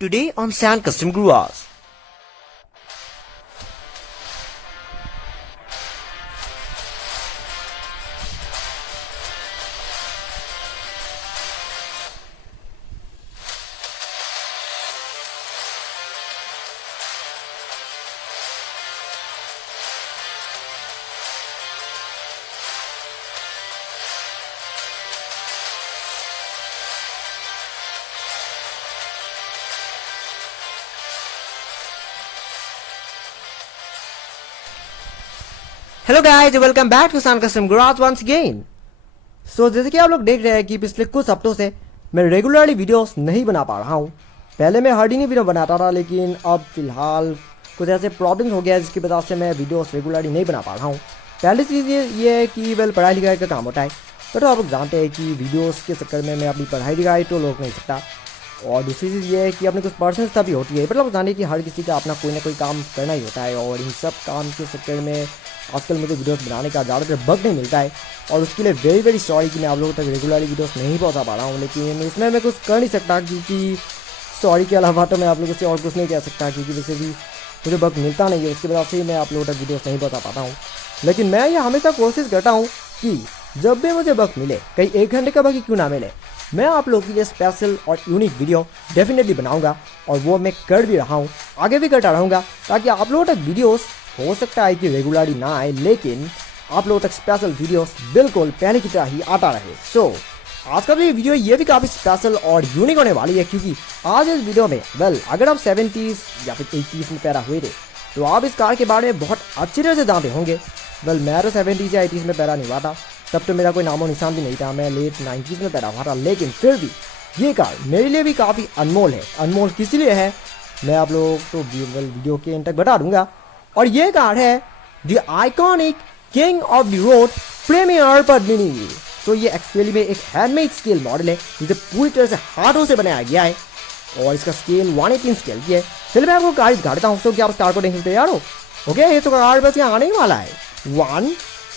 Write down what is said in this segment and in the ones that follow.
Today on San Custom Guras. Hello guys, welcome back to San Custom Guras once again. So जैसे कि आप लोग देख रहे हैं कि पिछले कुछ हफ्तों से मैं रेगुलरली वीडियोस नहीं बना पा रहा हूँ। पहले मैं हर दिन ही वीडियो बनाता था, लेकिन अब फिलहाल कुछ ऐसे प्रॉब्लम हो गया है जिसकी वजह से मैं वीडियोस रेगुलरली नहीं बना पा रहा हूँ। पहली चीज़ ये है कि वेल पढ़ाई लिखाई का काम होता है, बट आप लोग जानते हैं कि वीडियोज़ के चक्कर में मैं अपनी पढ़ाई लिखाई तो रोक नहीं सकता। और दूसरी चीज़ ये है कि अपने कुछ पर्सनल स्टफ भी होती है, मतलब जानते हैं कि हर किसी का अपना कोई ना कोई काम करना ही होता है। और इन सब काम के चक्कर में आजकल मुझे वीडियोस बनाने का ज़्यादातर वक्त नहीं मिलता है, और उसके लिए वेरी सॉरी कि मैं आप लोगों तक रेगुलरली वीडियोस नहीं पहुंचा पा रहा हूं। लेकिन इसमें मैं कुछ कर नहीं सकता, क्योंकि सॉरी के अलावा तो मैं आप लोगों से और कुछ नहीं कह सकता, क्योंकि वैसे भी मुझे वक्त मिलता नहीं है, उसकी वजह से मैं आप लोगों तक वीडियोस नहीं पहुँचा पाता हूँ। लेकिन मैं ये हमेशा कोशिश करता हूँ कि जब भी मुझे वक्त मिले, कहीं 1 घंटे का वक्त क्यों ना मिले, मैं आप लोगों के लिए स्पेशल और यूनिक वीडियो डेफिनेटली बनाऊंगा। और वो मैं कर भी रहा हूँ, आगे भी करता रहूँगा, ताकि आप लोगों तक वीडियोस हो सकता है कि रेगुलरली ना आए, लेकिन आप लोगों तक स्पेशल वीडियोस बिल्कुल पहले की तरह ही आता रहे। सो आज का भी वीडियो ये भी काफ़ी स्पेशल और यूनिक होने वाली है, क्योंकि आज इस वीडियो में अगर आप 70s या फिर 80s में पैदा हुए थे तो आप इस कार के बारे में बहुत अच्छी तरह से जानते होंगे। मैं तो 70s या 80s में पैदा नहीं हुआ था, तब तो मेरा कोई नामो निशान भी नहीं था, मैं लेट 90s में पैदा हुआ था। लेकिन फिर भी ये कार मेरे लिए भी काफ़ी अनमोल है। अनमोल किस लिए है मैं आप लोगों को वीडियो के एंड तक बता दूंगा। और ये कार है the iconic king of the road Premier Padmini. तो ये एक्चुअली में एक हैंडमेड स्केल मॉडल है, जिसे पूरी तरह से हाथों से बनाया गया है, और इसका स्केल 118 स्केल की है। चलिए मैं आपको कार दिखाता हूँ, तो क्या आप कार को देखने तैयार हो? ओके, ये तो कार बस यहाँ आने ही वाला है। 1,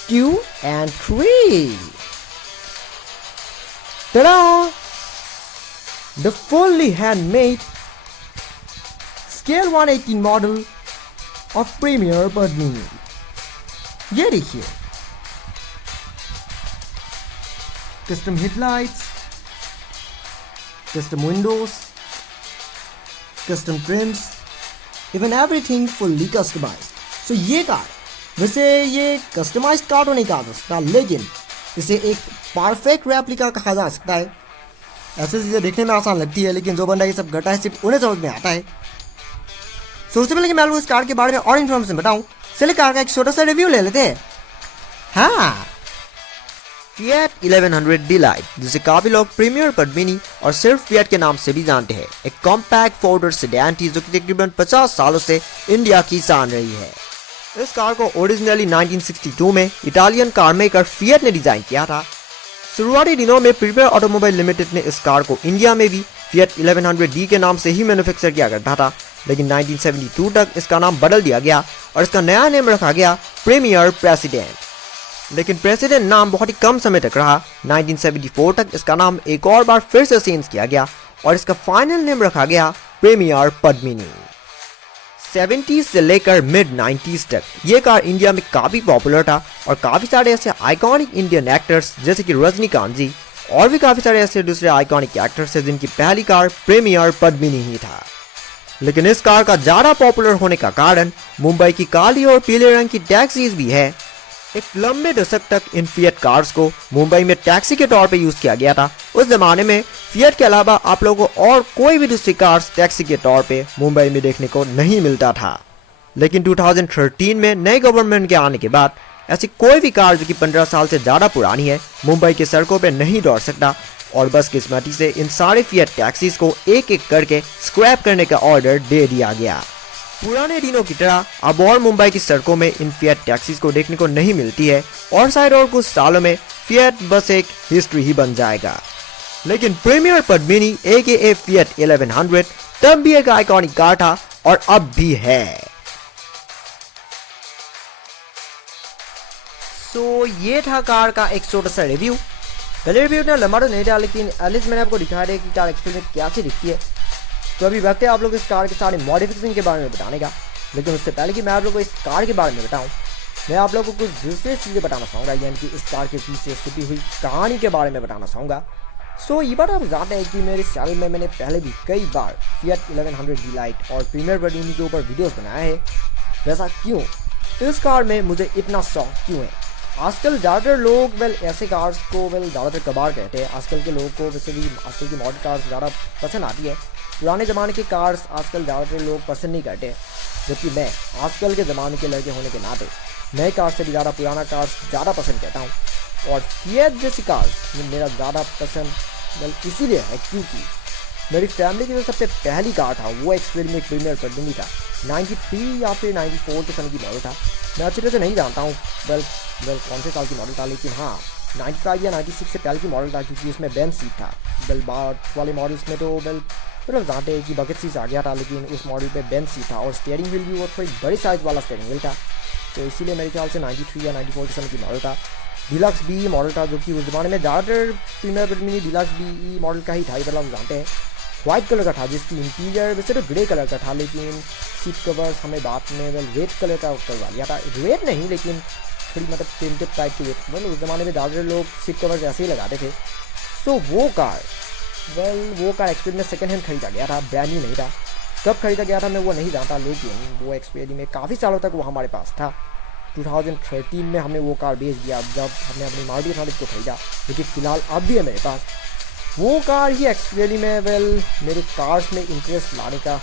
2 and 3. Ta-da! The fully handmade scale 118 model of Premier Padmini. ये देखिए, custom headlights, custom windows, custom trims, even everything fully customized. So ये कार वैसे ये कस्टमाइज्ड कार तो नहीं कहा जा सकता, लेकिन इसे एक परफेक्ट रेप्लिका कहा जा सकता है। ऐसे चीज़ें देखने में आसान लगती है, लेकिन जो बंदा ये सब करता है सिर्फ उन्हें समझ में आता है। तो उससे पहले कि मैं आपको इस कार के बारे में और इन्फॉर्मेशन बताऊं, चलिए कार का एक छोटा सा रिव्यू ले लेते हैं। हाँ, Fiat 1100 D-Lite, जिसे काफी लोग प्रीमियर पद्मिनी और सिर्फ Fiat के नाम से भी जानते हैं, एक कॉम्पैक्ट फोर-डोर सेडान थी जो कि तकरीबन 50 सालों से इंडिया की शान रही है। इस कार को ओरिजिनली 1962 में इटालियन कार मेकर फिएट ने डिजाइन किया था। शुरुआती दिनों में प्रीमियर ऑटोमोबाइल लिमिटेड ने इस कार को इंडिया में भी फिएट 1100D के नाम से ही मैन्युफैक्चर किया करता था, लेकिन 1972 तक इसका नाम बदल दिया गया और इसका नया नाम रखा गया प्रीमियर प्रेसिडेंट। लेकिन प्रेसिडेंट नाम बहुत ही कम समय तक रहा। 1974 तक इसका नाम एक और बार फिर से चेंज किया गया और इसका फाइनल नेम रखा गया प्रीमियर पद्मिनी। 70s से लेकर मिड 90s तक ये कार इंडिया में काफी पॉपुलर था, और काफी सारे ऐसे आइकॉनिक इंडियन एक्टर्स जैसे कि रजनीकांत जी और भी काफी सारे ऐसे दूसरे आइकॉनिक एक्टर्स हैं जिनकी पहली कार प्रीमियर पद्मिनी ही था। लेकिन इस कार का ज्यादा पॉपुलर होने का कारण मुंबई की काली और पीले रंग की टैक्सीज भी है। एक लंबे दशक तक इन फिएट कार्स को मुंबई में टैक्सी के तौर पे यूज किया गया था। उस जमाने में फिएट के अलावा आप लोगों को और कोई भी दूसरी कार्स टैक्सी के तौर पे मुंबई में देखने को नहीं मिलता था। लेकिन 2013 में नए गवर्नमेंट के आने के बाद ऐसी कोई भी कार जो कि 15 साल से ज्यादा पुरानी है मुंबई की सड़कों पे नहीं दौड़ सकता, और बस किस्मती से इन सारे फिएट टैक्सीज को एक एक करके स्क्रैप करने का ऑर्डर दे दिया गया। पुराने दिनों की तरह अब और मुंबई की सड़कों में इन फिएट टैक्सीज को देखने को नहीं मिलती है, और शायद और कुछ सालों में फिएट बस एक हिस्ट्री ही बन जाएगा। लेकिन प्रीमियर पद्मिनी AKA फिएट 1100 तब भी एक आइकॉनिक कार था और अब भी है। सो ये था कार का एक छोटा सा रिव्यू। पहले रिव्यू इतना लंबा तो नहीं था, लेकिन एटलीस्ट मैंने आपको दिखा दिया कि कार एक्चुअली में कैसी दिखती है। तो अभी वक्त है आप लोग इस कार के सारे मॉडिफिकेशन के बारे में बताने का। लेकिन उससे पहले कि मैं आप लोग को इस कार के बारे में बताऊँ, मैं आप लोगों को कुछ दूसरी चीज़ें बताना चाहूँगा, यानी कि इस कार के पीछे छुपी हुई कहानी के बारे में बताना चाहूँगा। सो ये बात आप जानते हैं कि मेरे चैनल में मैंने पहले भी कई बार फिएट 1100 डिलाइट और प्रीमियर वर्डिनी के ऊपर वीडियोस बनाए हैं। वैसा क्यों, इस कार में मुझे इतना शौक क्यों है? आजकल ज़्यादातर लोग ऐसे कार्स को ज़्यादातर कबाड़ कहते हैं। आजकल के लोगों को वैसे भी आजकल की मॉडल कार्स ज़्यादा पसंद आती है। पुराने ज़माने की कार्स आजकल ज़्यादातर लोग पसंद नहीं करते, जबकि मैं आजकल के ज़माने के लड़के होने के नाते नए कार से भी ज़्यादा पुराना कार्स ज़्यादा पसंद करता हूँ। और फिएट जैसी कार्स मेरा ज़्यादा पसंद इसीलिए है क्योंकि मेरी फैमिली की जो सबसे पहली कार था वो एक्चुअली में प्रीमियर वर्डिनी था। 93 या फिर 94 के समय की मॉडल था। मैं अच्छी तरह से नहीं जानता हूँ कौन से साल की मॉडल था, लेकिन हाँ 95 या 96 से पहले की मॉडल था, क्योंकि उसमें बेंच सीट था। बाद वाले मॉडल्स में तो जानते हैं कि बकेट सीट आ गया था, लेकिन उस मॉडल पे बेंच सीट था और स्टीयरिंग व्हील भी वो थोड़ी बड़ी साइज़ वाला स्टीयरिंग व्हील था। तो इसीलिए मेरे ख्याल से 93 या 94 के समय की मॉडल था। डिलक्स बी मॉडल था, जो कि उस ज़माने में ज़्यादातर प्रीमियर वर्डिनी डिलक्स बी मॉडल का ही था। ये जानते हैं वाइट कलर का था, जिसकी इंटीरियर वैसे तो ग्रे कलर का था, लेकिन सीट कवर्स हमें बाद में रेड कलर का करवा लिया था। रेड नहीं, लेकिन थोड़ी प्रिंटेड टाइप की रेड। उस ज़माने में ज़्यादातर लोग सीट कवर्स ऐसे ही लगाते थे। सो वो कार एक्चुअली में सेकेंड हैंड खरीदा गया था, ब्रांड न्यू नहीं था। कब खरीदा गया था मैं वो नहीं जानता, लेकिन वो एक्चुअली में काफ़ी सालों तक वो हमारे पास था। 2013 में हमने वो कार बेच दिया जब हमने अपनी मारुति 800 को खरीदा, लेकिन फ़िलहाल अब भी है मेरे पास। वो कार ही एक्चुअली में मेरे कार्स में इंटरेस्ट लाने का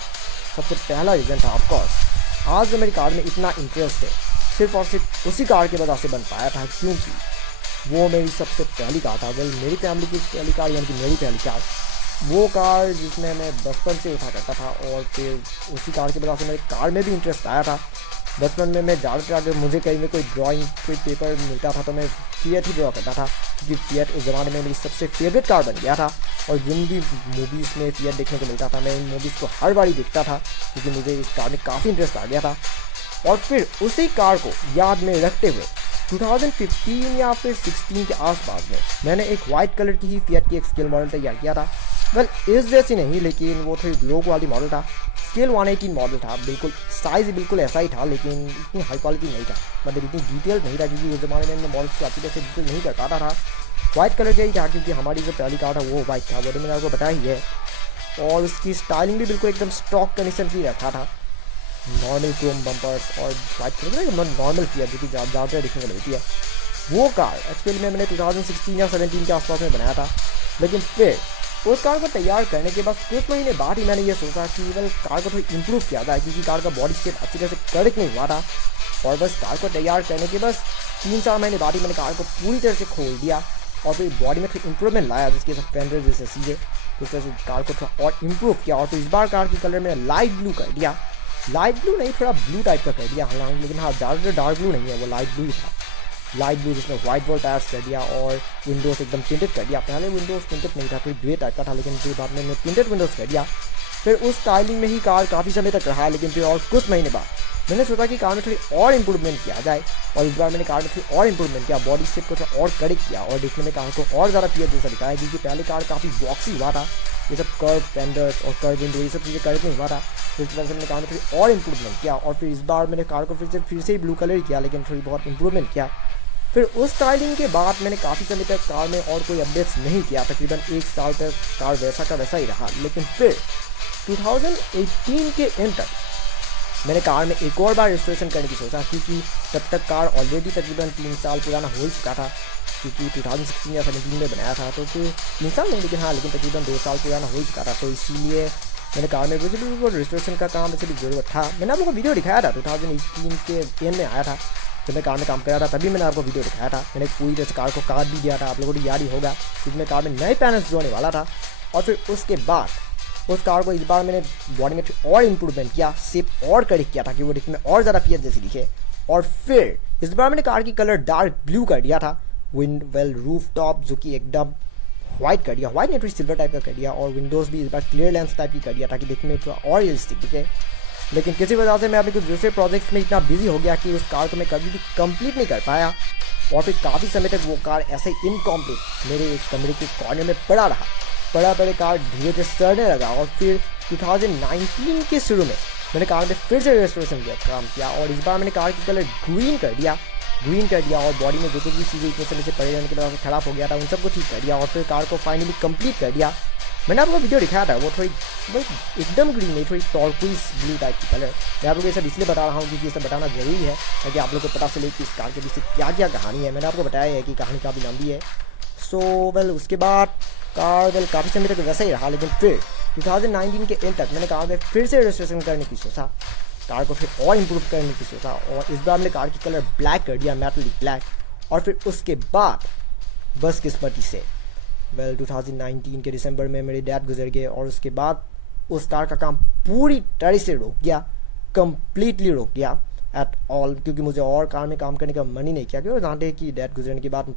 सबसे पहला रीज़न था। ऑफकोर्स आज जो मेरी कार में इतना इंटरेस्ट है सिर्फ और सिर्फ उसी कार की वजह से बन पाया था, क्योंकि वो मेरी सबसे पहली कार था। मेरी फैमिली की पहली कार, यानी कि मेरी पहली कार, वो कार जिसमें मैं बचपन से उठा करता था। और फिर उसी कार की वजह से मेरे कार में भी इंटरेस्ट आया था। बचपन में मैं ज़्यादातर अगर मुझे कहीं में कोई ड्राइंग कोई पेपर मिलता था तो मैं फिएट ही ड्रॉ करता था, क्योंकि फिएट उस ज़माने में मेरी सबसे फेवरेट कार बन गया था। और जिन भी मूवीज़ में फिएट देखने को मिलता था मैं इन मूवीज़ को हर बार ही देखता था, क्योंकि मुझे इस कार में काफ़ी इंटरेस्ट आ गया था। और फिर उसी कार को याद में रखते हुए 2015 या फिर 16 के आसपास में मैंने एक वाइट कलर की ही फिएट की एक स्केल मॉडल तैयार किया था। इस जैसी नहीं, लेकिन वो थोड़ी लोग वाली मॉडल था। स्केल 118 मॉडल था, बिल्कुल साइज़ बिल्कुल ऐसा ही था, लेकिन इतनी हाई क्वालिटी नहीं था, इतनी डिटेल नहीं था, क्योंकि उस ज़माने में मॉडल्स को अच्छी तरह से डिटेल नहीं कर पाता था। वाइट कलर का ही था, क्योंकि हमारी जो पहली कार था वो वाइट था, वो तो मैंने आपको बताया ही है। और उसकी स्टाइलिंग भी बिल्कुल एकदम स्टॉक कंडीशन की रखा था। नॉर्मल क्रोम बम्पर्स और वाइट कलर का नॉर्मल फिएट जो कि ज़्यादातर दिखने को मिलती है। वो कार एक्चुअली में मैंने 2016 या 17 के आसपास में बनाया था। लेकिन फिर उस कार को तैयार करने के बाद कुछ महीने बाद ही मैंने ये सोचा कि कार को थोड़ी इंप्रूव किया जाए, क्योंकि कार का बॉडी शेप अच्छी तरह से करेक्ट नहीं हुआ था। और बस कार को तैयार करने के बस 3-4 महीने बाद ही मैंने कार को पूरी तरह से खोल दिया और फिर बॉडी में थोड़ी इंप्रूवमेंट लाया, जिसके साथ फेंडर जैसे सीधे उस तरह से कार को थोड़ा और इम्प्रूव किया। और फिर इस बार कार की कलर में लाइट ब्लू कर दिया, लाइट ब्लू नहीं थोड़ा ब्लू टाइप का कर दिया, हालांकि लेकिन हाँ ज़्यादातर डार्क ब्लू नहीं है, वो लाइट ब्लू ही था। लाइट ब्लू जिसमें वाइट वॉल टायर्स कर दिया और विंडोज़ एकदम प्रिंटेड कर दिया। पहले विंडोज़ प्रिंटेड नहीं था, कोई ग्रे टाइप का था, लेकिन फिर बाद में प्रिंटेड विंडोज़ कर दिया। फिर उस स्टाइलिंग में ही कार काफ़ी समय तक रहा, लेकिन फिर और कुछ महीने बाद मैंने सोचा कि कार में थोड़ी और इम्प्रूवमेंट किया जाए। और इस बार मैंने कार में थोड़ी और इम्प्रूवमेंट किया, बॉडी शेप को थोड़ा और करेक्ट किया और देखने में कार को और ज़्यादा फिएट जैसा दिखाया, क्योंकि पहले कार काफ़ी बॉक्सी हुआ था। ये सब कर्व फेंडर्स और कर्व विंडो ये सब चीज़ें करेक्ट नहीं हुआ था। तो इस वजह से मैंने कार में थोड़ी और इम्प्रूवमेंट किया। और फिर इस बार मैंने कार को फिर से ही ब्लू कलर किया, लेकिन थोड़ी बहुत इम्प्रूवमेंट किया। फिर उस स्टाइलिंग के बाद मैंने काफ़ी समय तक कार में और कोई अपडेट्स नहीं किया, तकरीबन 1 साल तक कार वैसा का वैसा ही रहा। लेकिन फिर 2018 के एंड तक मैंने कार में एक और बार रेस्टोरेशन करने की सोचा, क्योंकि तब तक कार ऑलरेडी तकरीबन 3 साल पुराना हो ही चुका था, क्योंकि 2016 या 17 में बनाया था। तो फिर 3 साल नहीं, लेकिन तकरीबन 2 साल पुराना हो ही चुका था। तो इसीलिए मैंने कार में वैसे रेस्टोरेशन का काम वैसे भी ज़रूरत था। मैंने आप लोगों को वीडियो दिखाया था 2018 के एंड में आया था, जब मैं कार में काम कर रहा था, तभी मैंने आपको वीडियो दिखाया था। मैंने पूरी तरह से कार को काट भी दिया था, आप लोगों को याद ही होगा, क्योंकि मैं कार में नए पैनल्स जोड़ने वाला था। और फिर उसके बाद उस कार को इस बार मैंने बॉडी में और इम्प्रूवमेंट किया, शेप और करेक्ट किया था कि वो दिखने में और ज़्यादा फिएट जैसी दिखे। और फिर इस बार मैंने कार की कलर डार्क ब्लू कर दिया था। रूफ टॉप जो कि एकदम वाइट कर दिया, वाइट नहीं थोड़ी सिल्वर टाइप का कर दिया। और विंडोज़ भी इस बार क्लियर लेंस टाइप की कर दिया, ताकि देखने में थोड़ा और रियलिस्टिक दिखे। लेकिन किसी वजह से मैं अपने कुछ दूसरे प्रोजेक्ट्स में इतना बिजी हो गया कि उस कार को मैं कभी भी कंप्लीट नहीं कर पाया। और फिर काफ़ी समय तक वो कार ऐसे इनकम्प्लीट मेरे कमरे के कॉर्नर में पड़ा रहा। कार धीरे धीरे सड़ने लगा। और फिर 2019 के शुरू में मैंने कार में फिर से रेस्टोरेशन किया काम किया और इस बार मैंने कार की कलर ग्रीन कर दिया और बॉडी में जो भी चीज़ें इतने समय से पड़े रहने की वजह से खराब हो गया था उन सबको ठीक कर दिया और फिर कार को फाइनली कंप्लीट कर दिया। मैंने आपको वीडियो दिखाया था वो थोड़ी एकदम ग्रीन नहीं, थोड़ी टॉर्क्विज ब्लू टाइप की कलर। मैं आप लोगों को ये सब इसलिए बता रहा हूँ क्योंकि ये सब बताना जरूरी है ताकि आप लोग को पता चले कि इस कार के पीछे क्या क्या कहानी है। मैंने आपको बताया है कि कहानी काफ़ी लंबी है। सो उसके बाद कार काफ़ी समय तक वैसा ही रहा, लेकिन फिर 2019 के एंड तक मैंने कार में फिर से रजिस्ट्रेशन करने की सोचा, कार को फिर और इम्प्रूव करने की सोचा और इस बार मैंने कार की कलर ब्लैक कर दिया, मेटालिक ब्लैक। और फिर उसके बाद बस किस्मती से 2019 के दिसंबर में मेरे डैड गुजर गए और उसके बाद उस कार का काम पूरी तरह से रुक गया, कम्प्लीटली रुक गया एट ऑल, क्योंकि मुझे और कार में काम करने का मन ही नहीं किया। क्योंकि जानते कि डैड गुजरने के बाद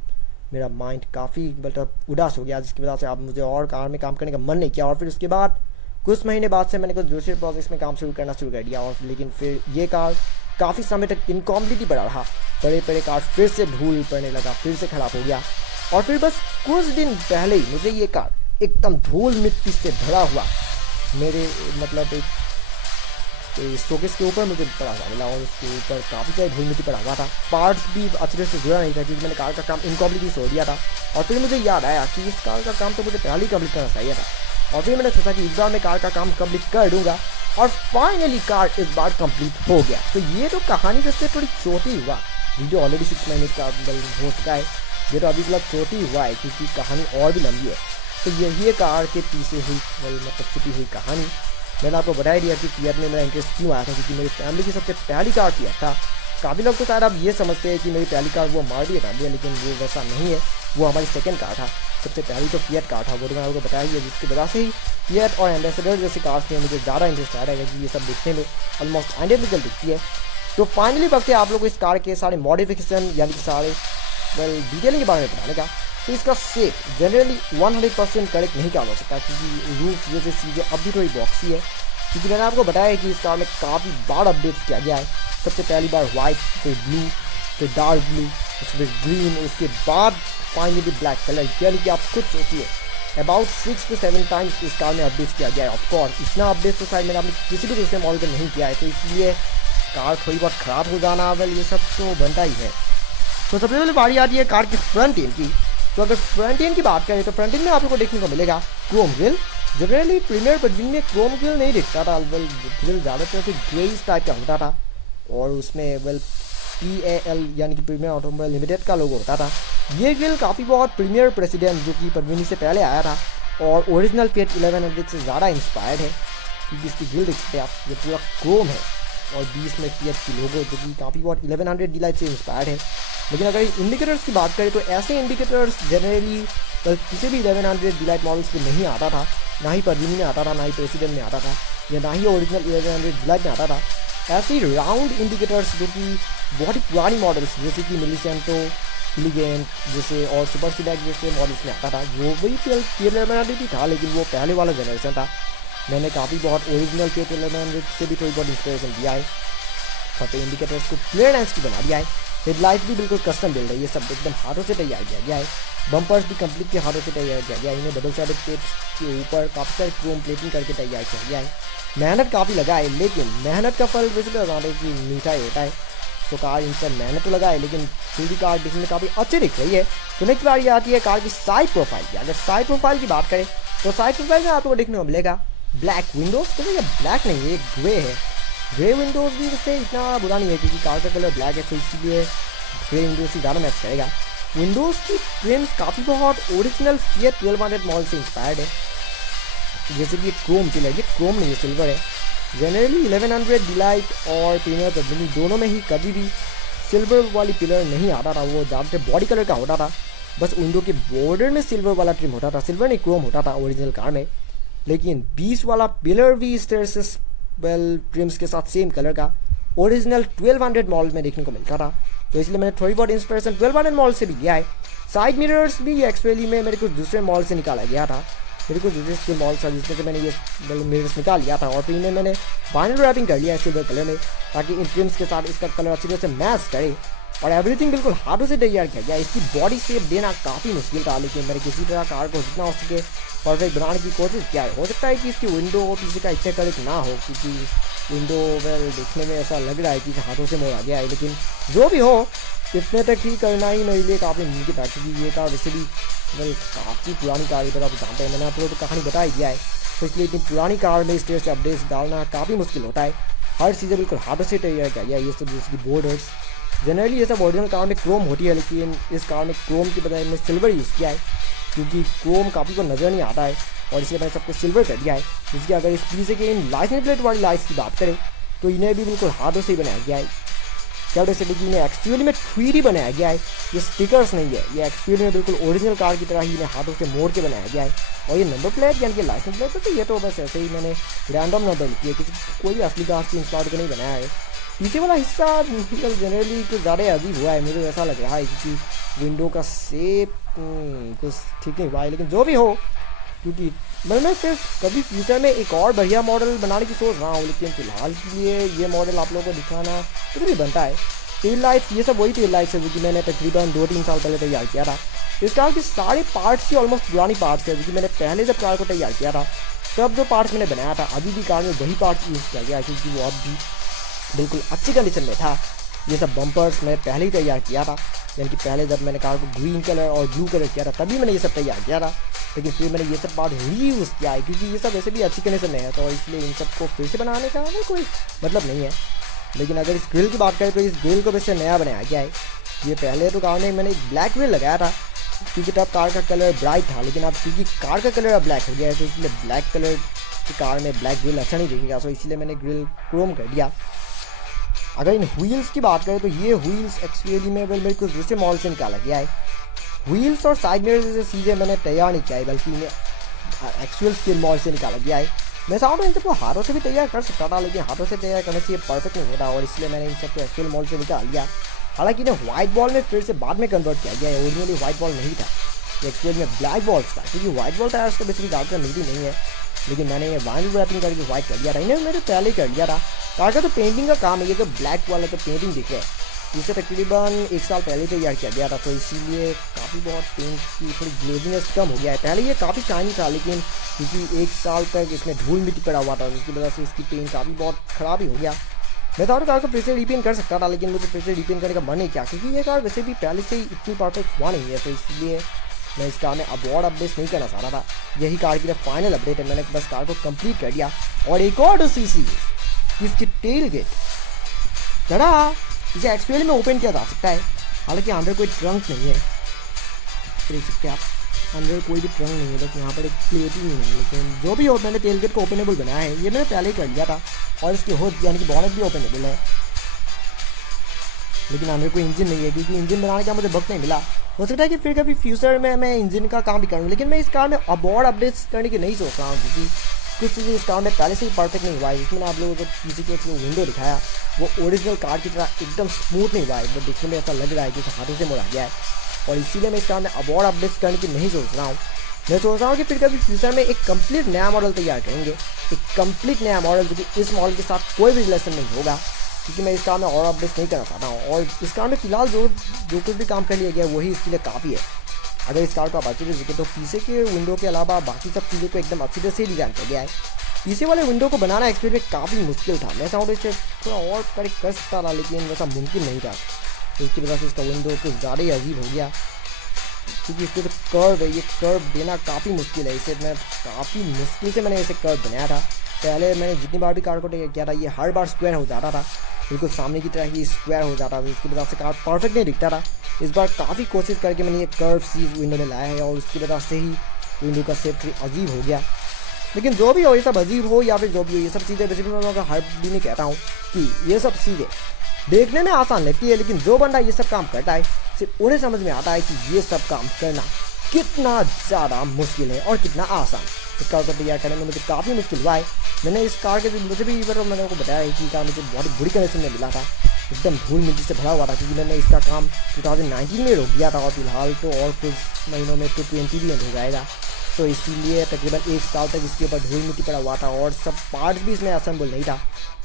मेरा माइंड काफ़ी मतलब उदास हो गया, जिसकी वजह से अब मुझे और कार में काम करने का मन नहीं किया। और फिर उसके बाद कुछ महीने बाद से मैंने कुछ दूसरे प्रोजेक्ट्स में काम करना शुरू कर दिया और लेकिन फिर ये कार काफ़ी समय तक इनकॉम्प्लीट पड़ा रहा। बड़े कार फिर से धूल पड़ने लगा, फिर से ख़राब हो गया और फिर बस कुछ दिन पहले ही मुझे ये कार एकदम धूल मिट्टी से भरा हुआ मेरे मतलब एक शोकेस के ऊपर मुझे पड़ा हुआ मिला और उसके ऊपर काफ़ी सारी धूल मिट्टी पड़ा हुआ था। पार्ट्स भी अच्छे से जुड़ा नहीं था क्योंकि मैंने कार का काम इनकॉम्प्लीट छोड़ दिया था। और फिर मुझे याद आया कि इस कार का काम तो मुझे पहले ही कंप्लीट करना चाहिए था और फिर मैंने सोचा कि इस बार मैं कार का काम कंप्लीट कर दूंगा और फाइनली कार इस बार कंप्लीट हो गया। तो ये तो कहानी जैसे थोड़ी छोटी हुआ, वीडियो ऑलरेडी 6 महीने का हो चुका है, ये तो अभी मतलब छोटी हुआ है क्योंकि कहानी और भी लंबी है। तो यही है कार के पीछे हुई मतलब छुपी हुई कहानी। मैंने आपको बताया दिया कि फिएट में मेरा इंटरेस्ट क्यों आया था, क्योंकि मेरी फैमिली की सबसे पहली कार फिएट था। काफ़ी लोग तो शायद आप ये समझते हैं कि मेरी पहली कार वो मारुति था, लेकिन वो वैसा नहीं है, वो हमारी सेकंड कार था। सबसे पहली तो फिएट कार था, वो तो मैंने आपको बताया ही है, जिसकी वजह से ही फिएट और एम्बेसडर जैसी कार्स में मुझे ज़्यादा इंटरेस्ट आ रहा है क्योंकि ये सब दिखने में ऑलमोस्ट आइडेंटिकल दिखती है। तो फाइनली वक्त है आप लोग को इस कार के सारे मॉडिफिकेशन यानी कि सारे डिटेलिंग के बारे में बताने का। तो इसका शेप जनरली 100% करेक्ट नहीं कहा जा सकता क्योंकि रूफ जैसे चीज़ें अब भी थोड़ी बॉक्सी है, क्योंकि मैंने आपको बताया कि इस कार में काफ़ी बार अपडेट्स किया गया है। सबसे पहली बार वाइट, फिर ब्लू, फिर डार्क ब्लू, फिर ग्रीन, उसके बाद फाइनली ब्लैक कलर। यानी कि आप खुद सोचिए अबाउट 6 to 7 टाइम्स इस कार में अपडेट्स किया गया है। ऑफकोर्स इतना अपडेट तो शायद मैंने अपने किसी भी दूसरे मॉडल में नहीं किया है, तो इसलिए कार थोड़ी बहुत ख़राब हो जाना ये सब तो बनता ही है। तो सबसे पहले बारी आती है कार के फ्रंट एंड की। तो अगर फ्रंट एंड की बात करें तो फ्रंट एंड में आप लोग को देखने को मिलेगा chrome grill. Generally Premier version में क्रोम ग्रिल नहीं दिखता था, ग्रिल ज़्यादातर से ग्रेस टाइप का होता था और उसमें PAL यानी कि प्रीमियर ऑटोमोबाइल लिमिटेड का लोगो होता था। ये ग्रिल काफ़ी बहुत प्रीमियर प्रेसिडेंट जो कि परवीनी से पहले आया था और ओरिजिनल फिएट 1100 से ज़्यादा इंस्पायर्ड है क्योंकि इसकी ग्रिल देखते हैं आप, ये पूरा क्रोम है और बीच में फिएट की लोगो जो कि काफ़ी बहुत 1100 डिलाइट से इंस्पायर्ड है। लेकिन अगर इंडिकेटर्स की बात करें तो ऐसे इंडिकेटर्स जनरली किसी भी 1100 डिलाइट मॉडल्स में नहीं आता था, ना ही परवीनी में आता था, ना ही प्रेसिडेंट में आता था, या ना ही ओरिजिनल 1100 डिलाइट में आता था। ऐसे ही राउंड इंडिकेटर्स जो कि बहुत ही पुरानी मॉडल्स जैसे कि मिलीसेंटो, एलिगेंट जैसे और सुपर सीडैक जैसे मॉडल्स में आता था, वो वही फिएट 1100 भी था लेकिन वो पहले वाला जनरेशन था। मैंने काफ़ी बहुत ओरिजिनल फिएट 1100 से भी थोड़ी बहुत इंस्पिरेशन दिया है और तो इंडिकेटर्स को क्लियरेंस की बना दिया है। हेडलाइट भी बिल्कुल कस्टम बिल्ड है, ये सब एकदम हाथों से तैयार किया गया है। बम्पर्स भी कंप्लीटली हाथों से तैयार किया गया है, इन्हें डबल साइडेड टेप के ऊपर काफ़ी सारी क्रोम प्लेटिंग करके तैयार किया गया है। मेहनत काफ़ी लगा है लेकिन मेहनत का फल वैसे तो ज़्यादा कि मीठा ही होता है। तो कार इन सब मेहनत तो लगा है लेकिन फिर भी कार दिखने में काफ़ी अच्छी दिख रही है। तो नेक्स्ट बारी आती है कार की साइड प्रोफाइल की। अगर साइड प्रोफाइल की बात करें तो साइड प्रोफाइल में आपको देखने को मिलेगा ब्लैक विंडोज़। तो ये ब्लैक नहीं है, ग्रे है। ग्रे विंडोज़ भी वैसे इतना बुरा नहीं है क्योंकि कार का कलर ब्लैक है, तो इसीलिए ग्रे विंडोज़ से ज़्यादा मैच करेगा। विंडोज़ की ट्रिम्स काफ़ी बहुत ओरिजिनल फिएट 1200 मॉडल से इंस्पायर्ड है, जैसे कि क्रोम पिलर, ये क्रोम नहीं है, सिल्वर है। जनरली 1100 डिलाइट और प्रीमियर वर्जन दोनों में ही कभी भी सिल्वर वाली पिलर नहीं आता था, वो ज़्यादातर बॉडी कलर का होता था। बस विंडो के बॉर्डर में सिल्वर वाला ट्रिम होता था, सिल्वर नहीं क्रोम होता था ओरिजिनल कार में। लेकिन 20 वाला पिलर भी इस तरह से ट्रिम्स के साथ सेम कलर का ओरिजिनल 1200 मॉडल में देखने को मिलता था, तो इसलिए मैंने थोड़ी बहुत इंस्पिरेशन 1200 मॉडल से भी लिया है। साइड मिरर्स भी एक्चुअली में मेरे कुछ दूसरे मॉडल से निकाला गया था, मेरे कुछ दूसरे मॉडल था जिसमें से मैंने ये मिरर्स निकाल लिया था और फिर इन्हें मैंने वाइनल रैपिंग कर लिया है सिल्वर कलर में ताकि इन ट्रिम्स के साथ इसका कलर अच्छी तरह से मैच करे। और एवरीथिंग बिल्कुल हाथों से तैयार किया गया। इसकी बॉडी शेप देना काफ़ी मुश्किल था, लेकिन मैंने किसी तरह कार को जितना हो सके परफेक्ट बनाने की कोशिश किया है। हो सकता है कि इसकी विंडो और पीछे का इतना करेक्ट ना हो, क्योंकि विंडो वेल देखने में ऐसा लग रहा है कि हाथों से मोड़ा गया है, लेकिन जो भी हो इतने तक ही करना ही मेरे लिए काफ़ी मुमकिन था, क्योंकि ये कार वैसे भी वेल काफ़ी पुरानी कार है। पर आप जानते हैं मैंने आप लोगों को कहानी बता ही दिया है, तो इसलिए इतनी पुरानी कार में इस तरह से अपडेट्स डालना काफ़ी मुश्किल होता है। हर चीज़ें बिल्कुल हाथों से तैयार किया गया। ये सब जैसे कि बॉर्डर्स जनरली ये सब ओरिजिनल कार में क्रोम होती है, लेकिन इस कार में क्रोम की बजाय मैंने सिल्वर यूज़ किया है, क्योंकि क्रोम काफ़ी को नज़र नहीं आता है, और इसलिए मैंने सबको सिल्वर कर दिया है। जिसकी अगर इस पीछे के इन लाइसेंस प्लेट वाली लाइट्स की बात करें तो इन्हें भी बिल्कुल हाथों से ही बनाया गया है। क्या वैसे कि इन्हें एक्चुअली में 3D बनाया गया है, ये स्टिकर्स नहीं है, ये एक्चुअली में बिल्कुल ओरिजिनल कार की तरह ही इन्हें हाथों से मोड़ के बनाया गया है। और ये नंबर प्लेट यानी कि लाइसेंस प्लेट तो ये तो बस ऐसे ही मैंने रैंडम नंबर लिखी है, किसी कोई भी असली कार से इंस्पायर कर नहीं बनाया है। पीछे वाला हिस्सा जनरली कुछ ज़्यादा अजीब हुआ है, मुझे ऐसा लग रहा है, क्योंकि विंडो का शेप कुछ ठीक नहीं हुआ है। लेकिन जो भी हो, क्योंकि मैं सिर्फ कभी फ्यूचर में एक और बढ़िया मॉडल बनाने की सोच रहा हूँ, लेकिन फिलहाल के लिए ये मॉडल आप लोगों को दिखाना कुछ भी बनता है। टेल लाइट्स ये सब वही टेल लाइट्स है जो कि मैंने तकरीबन 2-3 साल पहले तैयार किया था। इस कार के सारे पार्ट्स ही ऑलमोस्ट पुरानी पार्ट्स है, जो कि मैंने पहले जब कार को तैयार किया था तब जो पार्ट्स मैंने बनाया था अभी भी कार में वही पार्ट्स यूज़ किया गया है, क्योंकि वो अब भी बिल्कुल अच्छी कंडीशन में था। ये सब बम्पर्स मैंने पहले ही तैयार किया था, यानी कि पहले जब मैंने कार को ग्रीन कलर और ब्लू कलर किया था तभी मैंने ये सब तैयार किया था। लेकिन फिर मैंने ये सब पार्ट रीयूज़ किया है, क्योंकि ये सब वैसे भी अच्छी कंडीशन में है, तो इसलिए इन सबको फिर से बनाने का कोई मतलब नहीं है। लेकिन अगर इस ग्रिल की बात करें तो इस ग्रिल को वैसे नया बनाया गया है। ये पहले तो कार में मैंने एक ब्लैक ग्रिल लगाया था, क्योंकि तब कार का कलर ब्राइट था, लेकिन अब क्योंकि कार का कलर अब ब्लैक हो गया है तो इसलिए ब्लैक कलर की कार में ब्लैक ग्रिल अच्छा नहीं दिखेगा, तो इसलिए मैंने ग्रिल क्रोम कर दिया। अगर इन व्हील्स की बात करें तो ये व्हील्स एक्चुअली में मेरे को दूसरे मॉडल से निकाला गया है। व्हील्स और साइड मिरर्स जैसे चीज़ें मैंने तैयार नहीं किया है, बल्कि इन्हें एक्चुअल स्किन मॉडल से निकाला गया है। मैं चाहूँ तो इन सबको हाथों से भी तैयार कर सकता था, लेकिन हाथों से तैयार करने से ये परफेक्ट नहीं होता, और इसलिए मैंने इन सबको एक्चुअल मॉडल से निकाल लिया। हालांकि इन्हें व्हाइट बॉल में फिर से बाद में कन्वर्ट किया गया है, ओरिजिनली व्हाइट बॉल नहीं था, एक्चुअली में ब्लैक बॉल्स था, क्योंकि व्हाइट बॉल टायर्स तो बेसिकली कार का मिलती नहीं है, लेकिन मैंने ये वाइनिल रैपिंग करके व्हाइट कर दिया था। इन्हें मैंने पहले ही कर दिया था। कार का तो पेंटिंग का काम है, ये जो ब्लैक वाला तो पेंटिंग दिख रहा है जिसे तकरीबन 1 साल पहले तैयार किया गया था, तो इसीलिए काफ़ी बहुत पेंट की थोड़ी ग्लेजिंगनेस कम हो गया है। पहले ये काफ़ी शाइनी था, लेकिन क्योंकि 1 साल तक इसमें धूल मिट्टी पड़ा हुआ था, जिसकी वजह से इसकी पेंट काफ़ी बहुत ख़राब ही हो गया। मैं तो कार को फिर से रिपेंट कर सकता था, लेकिन मुझे फिर से रिपेंट करने का मन नहीं किया, क्योंकि ये कार वैसे भी पहले से ही इतनी परफेक्ट हुआ नहीं है, तो इसलिए मैं इस कार में अवार्ड अपडेट नहीं करना चाह रहा था। यही कार की फाइनल अपडेट है, मैंने बस कार को कंप्लीट कर दिया। और एक और चीज़ इसकी टेल गेट चढ़ा, इसे एक्चुअली में ओपन किया जा सकता है, हालांकि अंदर कोई ट्रंक नहीं है, देख सकते हैं आप अंदर कोई भी ट्रंक नहीं है, बस यहाँ पर एक प्लेट ही नहीं है। लेकिन जो भी हो, मैंने टेल गेट को ओपनेबल बनाया है, ये मैंने पहले ही कर लिया था, और इसकी हुड यानी कि बॉनेट भी ओपनेबल है, लेकिन अंदर कोई इंजन नहीं है, क्योंकि इंजन बनाने का मुझे वक्त नहीं मिला। हो सकता है कि फिर कभी फ्यूचर में मैं इंजन का काम भी करूँ, लेकिन मैं इस कार में अवार्ड अपडेट्स करने की नहीं सोच रहा हूँ, क्योंकि कुछ चीज़ें इस कार में पहले से ही परफेक्ट नहीं हुआ है। इसमें आप लोगों को पीछे के जो विंडो दिखाया वो ओरिजिनल कार की तरह एकदम स्मूथ नहीं हुआ है, वो दिखने में ऐसा लग रहा है कि हाथों से मोड़ा गया है, और इसीलिए मैं इस कार में अवार्ड अपडेट्स करने की नहीं सोच रहा हूँ। मैं सोच रहा हूँ कि फिर कभी फ्यूचर में एक कंप्लीट नया मॉडल तैयार करेंगे, एक कंप्लीट नया मॉडल जो कि इस मॉडल के साथ कोई भी रिलेशन नहीं होगा, क्योंकि मैं इस कार में और अपडेट्स नहीं करना चाहता हूँ। और इस कार में फिलहाल जो कुछ भी काम कर लिया गया वही इसके लिए काफ़ी है। अगर इस कार को आप अच्छे से देखें तो पीछे के विंडो के अलावा बाकी सब चीज़ों को एकदम अच्छी तरह से डिज़ाइन किया गया है। पीछे वाले विंडो को बनाना एक्चुअली में काफ़ी मुश्किल था, मैं चाहूँ तो इसे थोड़ा और करेक्ट कर सकता था, लेकिन वैसा मुमकिन नहीं था, तो इसकी वजह से इसका विंडो कुछ ज़्यादा ही अजीब हो गया, क्योंकि इसके जो कर्व है ये कर्व देना काफ़ी मुश्किल है। इसे मैं काफ़ी मुश्किल से मैंने इसे कर्व बनाया था। पहले मैंने जितनी बार भी कार को तैयार किया था ये हर बार स्क्वायर हो जाता था, बिल्कुल सामने की तरह ही स्क्वायर हो जाता था, इसकी वजह से कार परफेक्ट नहीं दिखता था। इस बार काफ़ी कोशिश करके मैंने ये कर्व चीज़ विंडो में लाया है, और उसकी वजह से ही विंडो का शेप थोड़ी अजीब हो गया। लेकिन जो भी हो, ये सब अजीब हो या फिर जो भी हो, ये सब चीज़ें बेसिकली मैं हर भी नहीं कहता हूँ कि ये सब चीज़ें देखने में आसान लगती है, लेकिन जो बंदा ये सब काम करता है सिर्फ उन्हें समझ में आता है कि ये सब काम करना कितना ज़्यादा मुश्किल है और कितना आसान। इस कार को तैयार करने में मुझे काफ़ी मुश्किल हुआ है। मैंने इस कार के मुझे भी मैंने आपको बताया है कि कार मुझे बहुत बुरी कंडीशन में मिला था, एकदम धूल मिट्टी से भरा हुआ था, क्योंकि मैंने इसका काम 2019 में रोक दिया था, और फिलहाल तो और कुछ महीनों में तो 20 भी एंड हो जाएगा, तो इसीलिए तकरीबन 1 साल तक इसके ऊपर धूल मिट्टी पड़ा हुआ था, और सब पार्ट्स भी इसमें असेंबल नहीं था।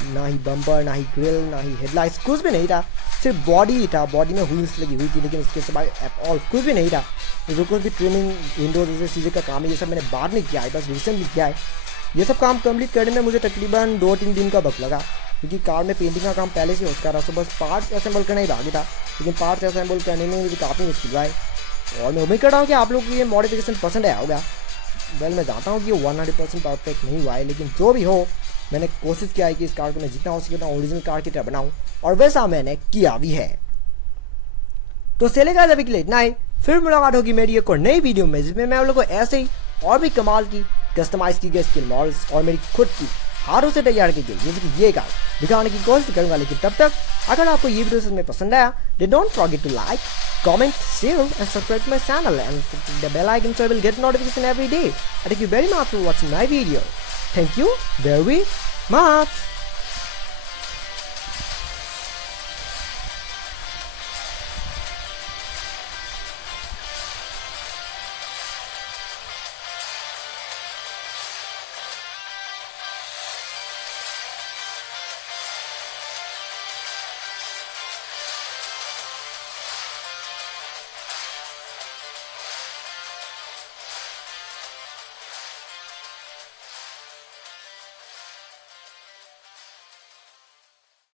ना ही बम्पर, ना ही ग्रिल, ना ही हेडलाइट्स, कुछ भी नहीं था। सिर्फ बॉडी ही था, बॉडी में व्हील्स लगी हुई थी, लेकिन इसके सिवाय एट ऑल कुछ भी नहीं था। जो कुछ भी ट्रिमिंग, विंडोज जैसे चीज़ें का काम है, ये सब मैंने बाद में किया है, बस रिसेंटली किया है। ये सब काम कंप्लीट करने में मुझे तकरीबन 2-3 दिन का वक्त लगा, क्योंकि कार में पेंटिंग का काम पहले से हो चुका था। तो बस पार्ट्स असेंबल करना ही बाकी था, लेकिन पार्ट्स असेंबल करने में मुझे काफ़ी मुश्किल हुआ है। और मैं उम्मीद कर रहा हूँ कि आप लोग को ये मॉडिफिकेशन पसंद आया होगा। वेल, मैं जानता हूँ कि ये 100% परफेक्ट नहीं हुआ है, लेकिन जो भी हो, मैंने कोशिश किया है कि इस कार को मैं जितना हो सके उतना ओरिजिनल कार की तरह बनाऊँ, और वैसा मैंने किया भी है। तो चलेगा अभी के लिए इतना ही। फिर मुलाकात होगी मेरी एक और नई वीडियो में, जिसमें मैं आप लोगों को ऐसे ही और भी कमाल की कस्टमाइज की गई स्किल मॉडल्स और मेरी खुद की हाथों से तैयार की गई जैसे कि ये कार दिखाने की कोशिश करूंगा। लेकिन तब तक अगर आपको ये वीडियो में पसंद आया, then don't forget to like, comment, share and subscribe to my channel and click the bell icon so you will get notification every day. And thank you very much for watching my video. Thank you very much.